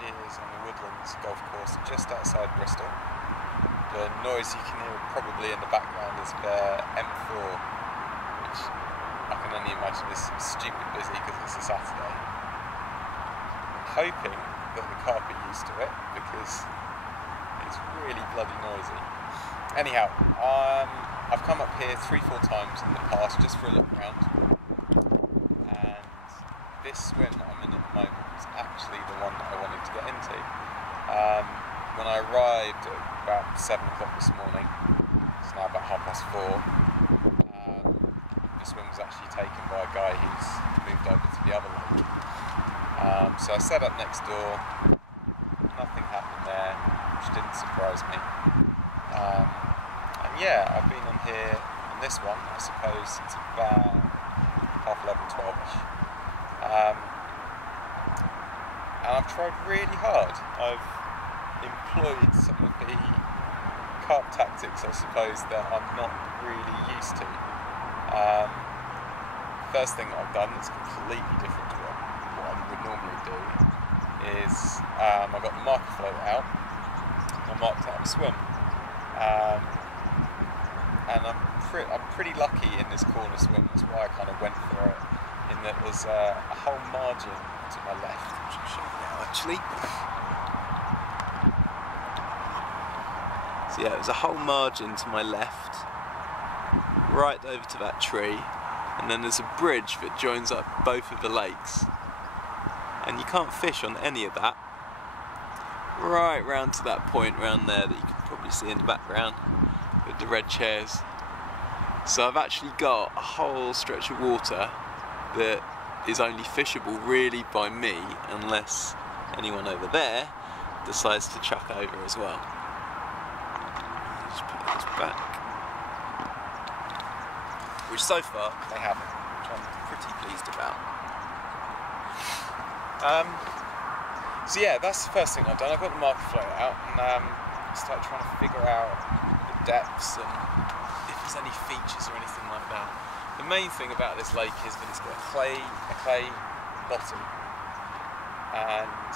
is on the Woodlands golf course just outside Bristol. The noise you can hear probably in the background is the M4, which I can only imagine is stupid busy because it's a Saturday. I'm hoping that the Carp are used to it because it's really bloody noisy. Anyhow, I've come up here 3-4 times in the past just for a look around, and this swim that I'm in at the moment is actually the one that I wanted to get into. When I arrived at about 7 o'clock this morning, it's now about 4:30, the swim was actually taken by a guy who's moved over to the other lake. So I set up next door, nothing happened there, which didn't surprise me. And yeah, I've been on here on this one, I suppose it's about 11:30, 12ish. And I've tried really hard. I've employed some of the carp tactics, I suppose, that I'm not really used to. First thing that I've done that's completely different to what I would normally do is I got the marker float out and I marked out a swim. And I'm pretty lucky in this corner swim, that's why I kind of went for it, in that there's a whole margin to my left, which I'll show you now actually. So yeah, there's a whole margin to my left, right over to that tree, and then there's a bridge that joins up both of the lakes. And you can't fish on any of that. Right round to that point round there that you can probably see in the background with the red chairs. So I've actually got a whole stretch of water that is only fishable really by me unless anyone over there decides to chuck over as well. Just put this back. Which so far they haven't, which I'm pretty pleased about. So yeah, that's the first thing I've done. I've got the marker float out and started trying to figure out the depths and if there's any features or anything like that. The main thing about this lake is that it's got a clay bottom, and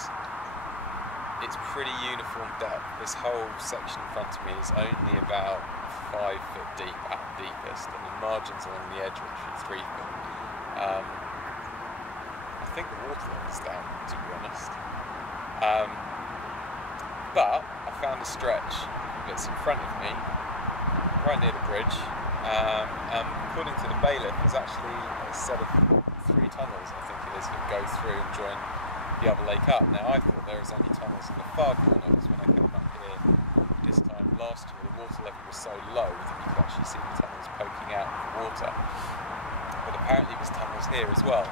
it's pretty uniform depth. This whole section in front of me is only about 5 foot deep at the deepest, and the margins along the edge are actually 3 foot. I think the water level's down, to be honest. But I found a stretch that's in front of me, right near the bridge, and according to the bailiff, there's actually a set of 3 tunnels, I think it is, that go through and join the other lake up. Now I thought there was only tunnels in the far corner, because when I came up here this time last year, the water level was so low that you could actually see the tunnels poking out of the water. But apparently there's tunnels here as well.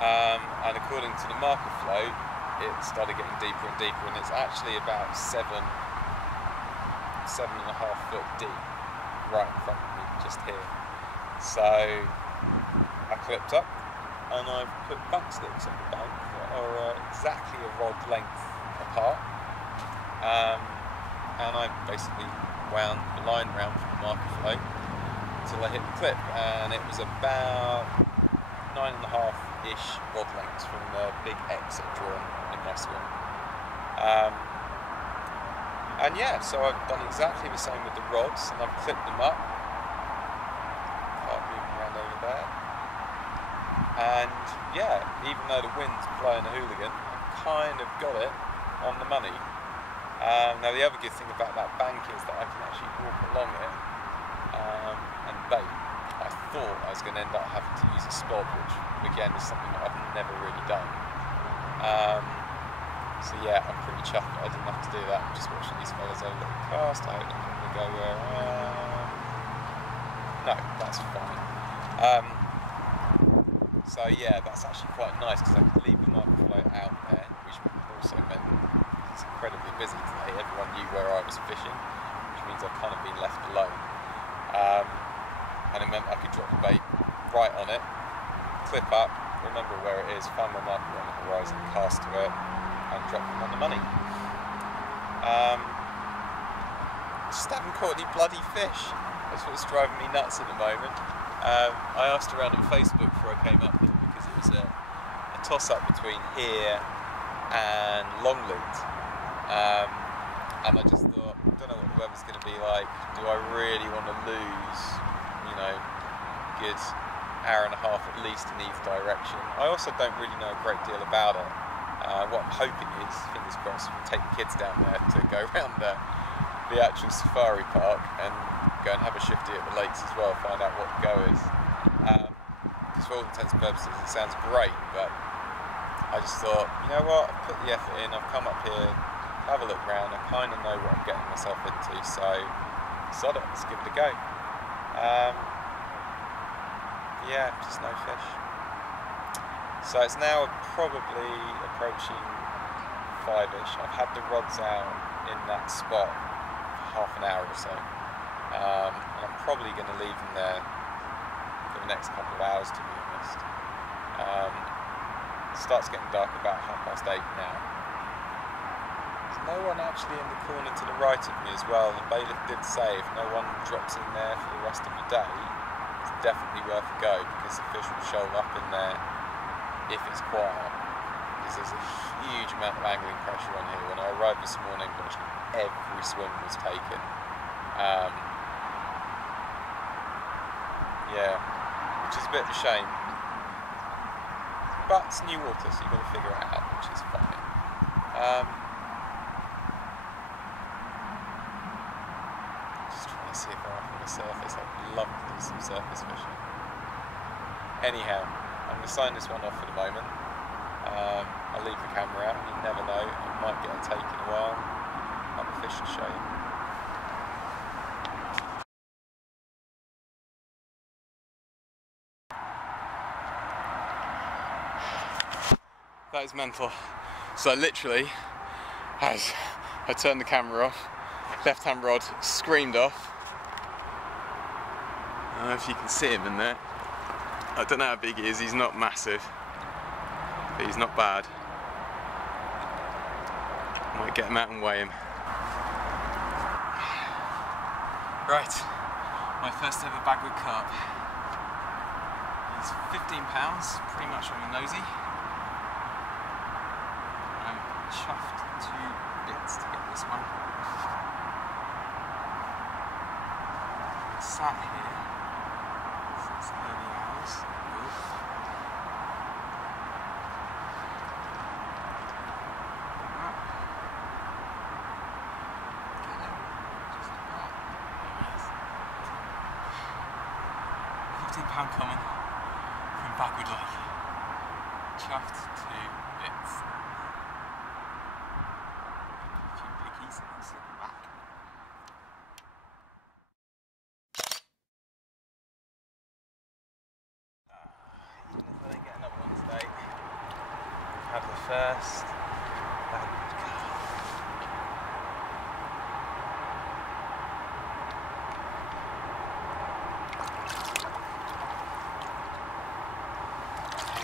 And according to the marker float, it started getting deeper and deeper, and it's actually about 7.5 foot deep right in front of me, just here. So I clipped up and I've put bank sticks on the bank that are exactly a rod length apart, and I basically wound the line round from the marker float until I hit the clip, and it was about 9.5-ish rod lengths from the big X I've drawn in my swim. And yeah, so I've done exactly the same with the rods, and I've clipped them up. Carp moving around over there. And yeah, even though the wind's blowing a hooligan, I've kind of got it on the money. Now the other good thing about that bank is that I can actually walk along it and bait. I thought I was going to end up having to use a spod, which again is something that I've never really done. So yeah, I'm pretty chuffed that I didn't have to do that. I'm just watching these fellas over the cast. I hope they're going to go where no, that's fine. So yeah, that's actually quite nice because I can leave the marker float out there, which also meant it's incredibly busy today. Everyone knew where I was fishing, which means I've kind of been left alone. And it meant I could drop the bait right on it, clip up, remember where it is, find my marker on the horizon, cast to it, and drop them on the money. Just haven't caught any bloody fish. That's what's driving me nuts at the moment. I asked around on Facebook before I came up here because it was a toss-up between here and long lead. And I just thought, I don't know what the weather's going to be like. Do I really want to lose, you know, good hour and a half at least in either direction? I also don't really know a great deal about it. What I'm hoping is, fingers crossed, we'll take the kids down there to go around the actual safari park and go and have a shifty at the lakes as well, find out what the go is. Because for all intents and purposes it sounds great, but I just thought, you know what, I've put the effort in, I've come up here, have a look around, I kind of know what I'm getting myself into, so sod it, let's give it a go. Yeah, just no fish. So it's now probably approaching 5ish. I've had the rods out in that spot for half an hour or so, and I'm probably going to leave them there for the next couple of hours, to be honest. It starts getting dark about 8:30 now. There's no one actually in the corner to the right of me as well. The bailiff did say if no one drops in there for the rest of the day, it's definitely worth a go, because the fish will show up in there if it's quiet, because there's a huge amount of angling pressure on here. When I arrived this morning, virtually every swim was taken. Yeah, which is a bit of a shame, but it's new water, so you've got to figure it out, which is fine. Just trying to see if I'm on the surface. I'd love to do some surface fishing. Anyhow, I'm going to sign this one off for the moment. I'll leave the camera out, you never know, I might get a take in a while, have a fish to show you. That is mental. So literally, as I turned the camera off, left hand rod screamed off. I don't know if you can see him in there. I don't know how big he is, he's not massive, but he's not bad. I might get him out and weigh him. Right, my first ever Bagwood Carp. He's 15 pounds, pretty much on the nosy. I'm chuffed to bits to get this one. I sat here since early hours. £15 coming from Bagwood Lake. Chuffed to bits. A few pickies and slip them back. Even if I don't get another one today, I've had the first Bagwood Carp.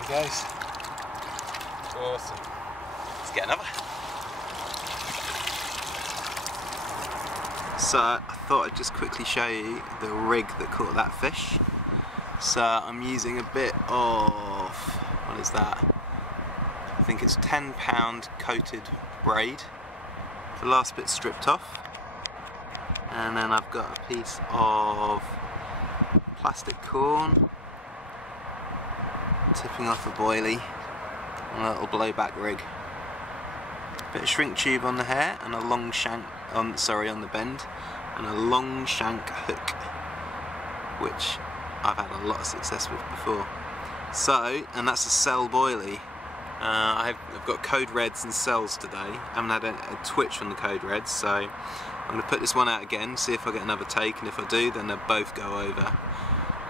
Goes. Awesome. Let's get another. So I thought I'd just quickly show you the rig that caught that fish. So I'm using a bit of, what is that? I think it's 10-pound coated braid. The last bit stripped off. And then I've got a piece of plastic corn tipping off a boilie on a little blowback rig. Bit of shrink tube on the hair and a long shank on the bend, and a long shank hook, which I've had a lot of success with before. So, and that's a cell boilie. I've got code reds and cells today. I haven't had a twitch on the code reds, so I'm going to put this one out again, see if I get another take, and if I do, then they'll both go over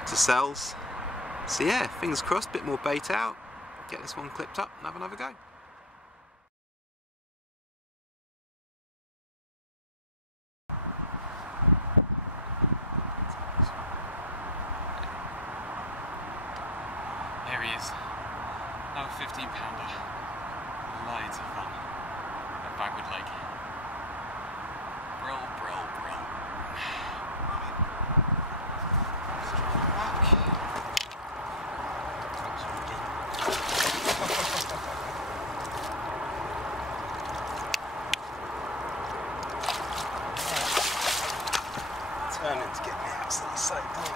to cells. So yeah, fingers crossed, bit more bait out, get this one clipped up and have another go. There he is, another 15-pounder, loads of fun at Bagwood Lake. Brill, brill, brill. determined to get me absolutely soaked, aren't you?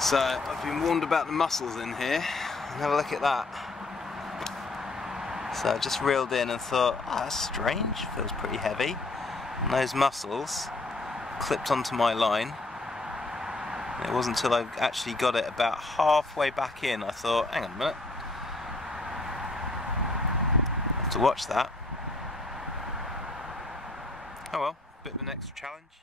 So I've been warned about the mussels in here, and have a look at that. So I just reeled in and thought, oh, that's strange, feels pretty heavy. And those mussels clipped onto my line. And it wasn't until I actually got it about halfway back in, I thought, hang on a minute, I have to watch that. Oh well, bit of an extra challenge.